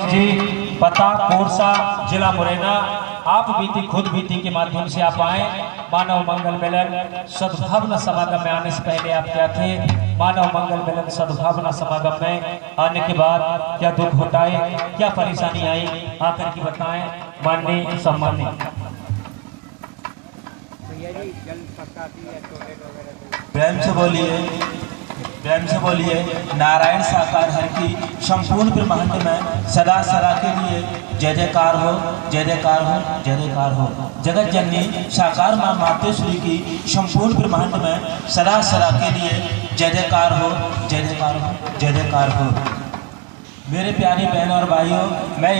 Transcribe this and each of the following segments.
जी, पता कोरसा, जिला मुरैना। आप बीती खुद बीती के माध्यम से आप आए। मानव मंगल मिलन सद्भावना समागम में आने से पहले आप क्या थे? मानव मंगल मिलन सद्भावना समागम में आने के बाद क्या दुख होता है, क्या परेशानी आई, आकर के बताएं। माननीय सम्मानित प्रेम से बोलिए, प्रेम से बोलिए। नारायण साकार हर की संपूर्ण ब्रह्मांड में सदा सदा के लिए जय जयकार हो, जय जयकार हो, जय जयकार हो। जगत जननी साकार मां मातेश्वरी की संपूर्ण ब्रह्मांड में सदा सदा के लिए जय जयकार हो, जय जयकार हो, जय जयकार हो। मेरे प्यारे बहनों और भाइयों, मैं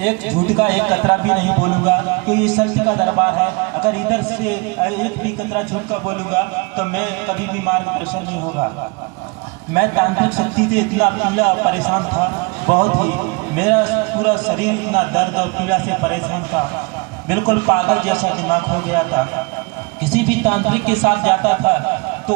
एक झूठ का एक कतरा भी नहीं बोलूँगा, क्योंकि ये सत्य का दरबार है। अगर इधर से एक भी कतरा झूठ का बोलूँगा तो मैं कभी भी मार्गदर्शन नहीं होगा। मैं तांत्रिक शक्ति से इतना पीड़ा परेशान था, बहुत ही मेरा पूरा शरीर इतना दर्द और पीड़ा से परेशान था, बिल्कुल पागल जैसा दिमाग हो गया था। किसी भी तांत्रिक के साथ जाता था तो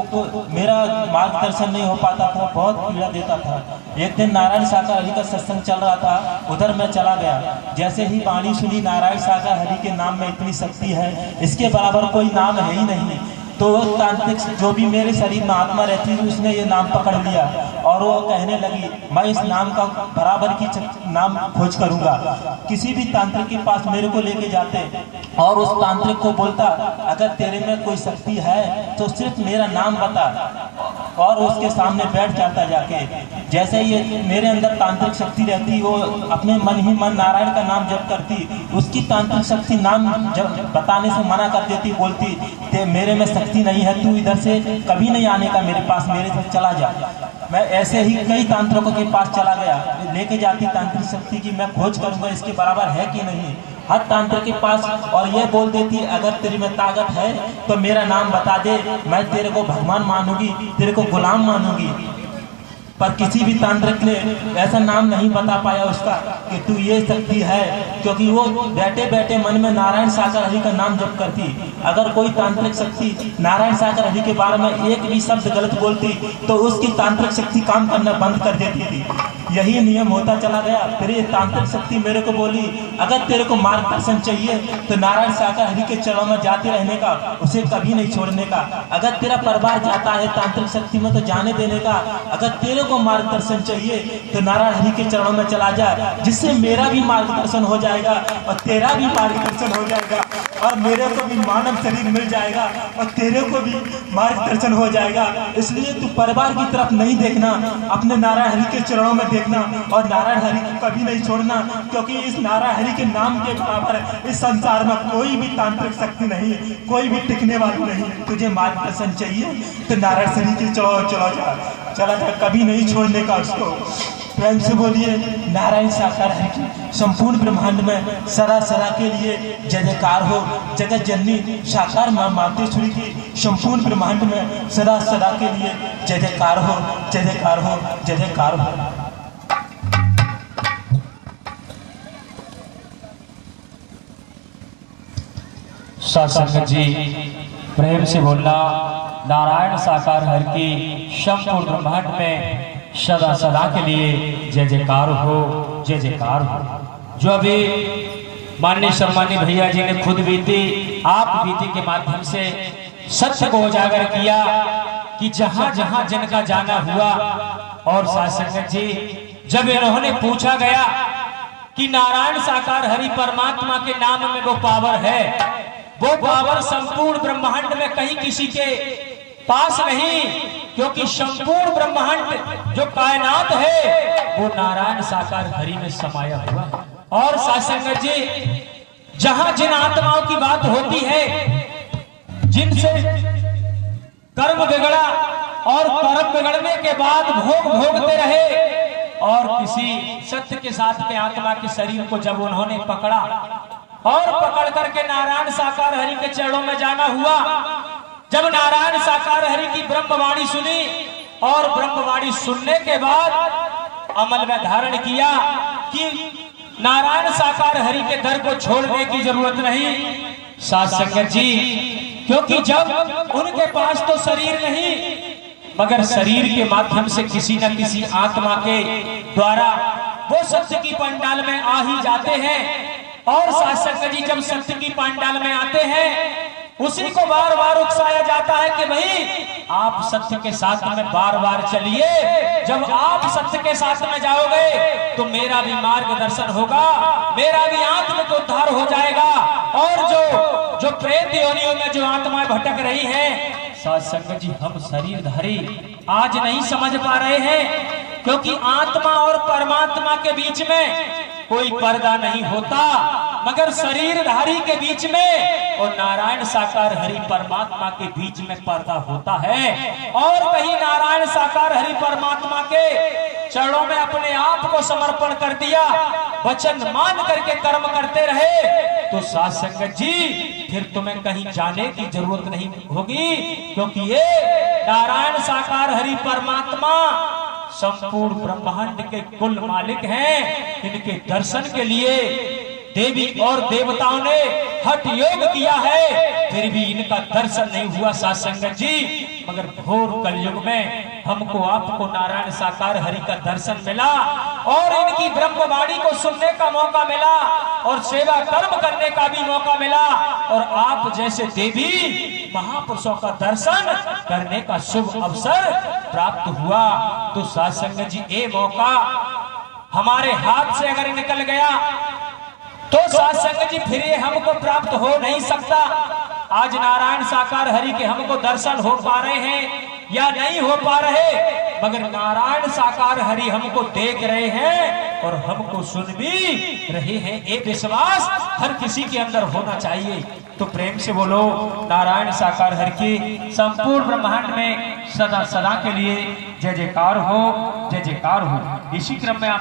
मेरा मार्गदर्शन नहीं हो पाता था, बहुत पीड़ा देता था। एक दिन नारायण साकार हरि का सत्संग चल रहा था, उधर मैं चला गया। जैसे ही वाणी सुनी, नारायण साकार हरि के नाम में इतनी शक्ति है, इसके बराबर कोई नाम है ही नहीं। तो वो तांत्रिक जो भी मेरे शरीर में आत्मा रहती थी, उसने ये नाम पकड़ लिया और वो कहने लगी, मैं इस नाम का बराबर की नाम खोज करूंगा। किसी भी तांत्रिक के पास मेरे को लेके जाते और उस तांत्रिक को बोलता, अगर तेरे में कोई शक्ति है तो सिर्फ मेरा नाम बता, और उसके सामने बैठ जाता जाके। जैसे ये मेरे अंदर तांत्रिक शक्ति रहती, वो अपने मन ही मन नारायण का नाम जप करती, उसकी तांत्रिक शक्ति नाम जब बताने से मना कर देती, बोलती मेरे में शक्ति नहीं है, तू इधर से कभी नहीं आने का मेरे पास, मेरे से चला जा। मैं ऐसे ही कई तांत्रिकों के पास चला गया, लेके जाती तांत्रिक शक्ति की मैं खोज करूंगा इसके बराबर है कि नहीं, हर तांत्रिक के पास, और ये बोल देती, अगर तेरी में ताकत है तो मेरा नाम बता दे, मैं तेरे को भगवान मानूंगी, तेरे को गुलाम मानूंगी। पर किसी भी तांत्रिक ने ऐसा नाम नहीं बता पाया उसका कि तू ये शक्ति है, क्योंकि वो बैठे बैठे मन में नारायण साकार हरि का नाम जप करती। अगर कोई तांत्रिक शक्ति नारायण साकार हरि के बारे में एक भी शब्द गलत बोलती तो उसकी तांत्रिक शक्ति काम करना बंद कर देती थी। यही नियम होता चला गया। फिर ये तांत्रिक शक्ति मेरे को बोली, अगर तेरे को मार्गदर्शन चाहिए तो नारायण साकार हरि के चरणों में जाते रहने का, उसे कभी नहीं छोड़ने का। अगर तेरा परिवार जाता है तांत्रिक शक्ति में तो जाने देने का। अगर तेरे को मार्गदर्शन चाहिए तो नारायण हरि के चरणों में चला जा, जिससे मेरा भी मार्गदर्शन हो जाएगा और तेरा भी मार्गदर्शन हो जाएगा, और मेरे को भी मानव शरीर मिल जाएगा और तेरे को भी मार्गदर्शन हो जाएगा। इसलिए तू परिवार की तरफ नहीं देखना, अपने नारायण हरि के चरणों में देखना, और नारायण हरि को कभी नहीं छोड़ना, क्योंकि इस नारायण हरि के नाम के बराबर इस संसार में कोई भी तांत्रिक शक्ति नहीं, कोई भी टिकने वाली नहीं। तुझे मार्गदर्शन चाहिए तो नारायण हरि के चला जा, कभी नहीं छोड़ने का उसको। प्रेम से बोलिए, नारायण साकार हरि की संपूर्ण ब्रह्मांड में सदा सदा के लिए जय जयकार हो। जगत जननी साकार मां मातेश्वरी की संपूर्ण ब्रह्मांड में सदा सदा के लिए जय जयकार हो, जय जयकार हो, जय जयकार हो। सत्संग जी, प्रेम से बोलना, नारायण साकार हरि की संपूर्ण ब्रह्मांड में सदा सदा के लिए जय जयकार हो, जय जयकार हो। जो अभी माननीय सम्मानित भैया जी ने खुद बीती, आप बीती के माध्यम से सत्य को उजागर किया कि जहां जहां जिनका जाना हुआ, और सत्संग जी जब इन्होंने पूछा गया कि नारायण साकार हरि परमात्मा के नाम में वो पावर है, वो पावर संपूर्ण ब्रह्मांड में कहीं किसी के पास नहीं, क्योंकि संपूर्ण ब्रह्मांड जो कायनात है वो नारायण साकार हरि में समाया हुआ। और सत्संग जी, जहां जिन आत्माओं की बात होती है, जिनसे कर्म बिगड़ा और कर्म बिगड़ने के बाद भोग भोगते रहे, और किसी सत्य के साथ के आत्मा के शरीर को जब उन्होंने पकड़ा और पकड़ करके नारायण साकार हरि के चरणों में जाना हुआ, जब नारायण साकार हरि की ब्रह्मवाणी सुनी और ब्रह्मवाणी सुनने के बाद अमल में धारण किया कि नारायण साकार हरि के दर को छोड़ने की जरूरत नहीं। साथ संगत जी, क्योंकि जब उनके पास तो शरीर नहीं, मगर शरीर के माध्यम से किसी न किसी आत्मा के द्वारा वो सत्य की पंडाल में आ ही जाते हैं। और साध संगत जी जब सत्य की पंडाल में आते हैं, उसी को बार बार उकसाया जाता है कि भाई आप सत्य के साथ में बार बार चलिए। जब आप सत्य के साथ में जाओगे तो मेरा भी मार्गदर्शन होगा, मेरा भी आत्मिक उद्धार हो जाएगा। और जो प्रेत योनियों में जो आत्माएं भटक रही हैं, साध संगत जी हम शरीरधारी आज नहीं समझ पा रहे हैं, क्योंकि आत्मा और परमात्मा के बीच में कोई पर्दा नहीं होता, मगर शरीरधारी के बीच में और नारायण साकार हरि परमात्मा के बीच में पर्दा होता है। और कहीं नारायण साकार हरि परमात्मा के चरणों में अपने आप को समर्पण कर दिया, वचन मान करके कर्म करते रहे, तो साध संगत जी फिर तुम्हें कहीं जाने की जरूरत नहीं होगी, क्योंकि ये नारायण साकार हरि परमात्मा संपूर्ण ब्रह्मांड के कुल मालिक हैं। इनके दर्शन के लिए देवी और देवताओं ने हठ योग किया है, फिर भी इनका दर्शन नहीं हुआ साध संगत जी। मगर घोर कलयुग में हमको आपको नारायण साकार हरि का दर्शन मिला और इनकी ब्रह्मवाणी को सुनने का मौका मिला और सेवा कर्म करने का भी मौका मिला, और आप जैसे देवी महापुरुषों का दर्शन करने का शुभ अवसर प्राप्त हुआ। तो साध संगत जी ये मौका हमारे हाथ से अगर निकल गया तो साध संगत जी फिर ये हमको प्राप्त हो नहीं सकता। आज नारायण साकार हरि के हमको दर्शन हो पा रहे हैं या नहीं हो पा रहे, मगर नारायण साकार हरि हमको देख रहे हैं और हमको सुन भी रहे हैं। ये विश्वास हर किसी के अंदर होना चाहिए। तो प्रेम से बोलो नारायण साकार हरि की संपूर्ण ब्रह्मांड में सदा सदा के लिए जय जयकार हो, जय जयकार हो। इसी क्रम में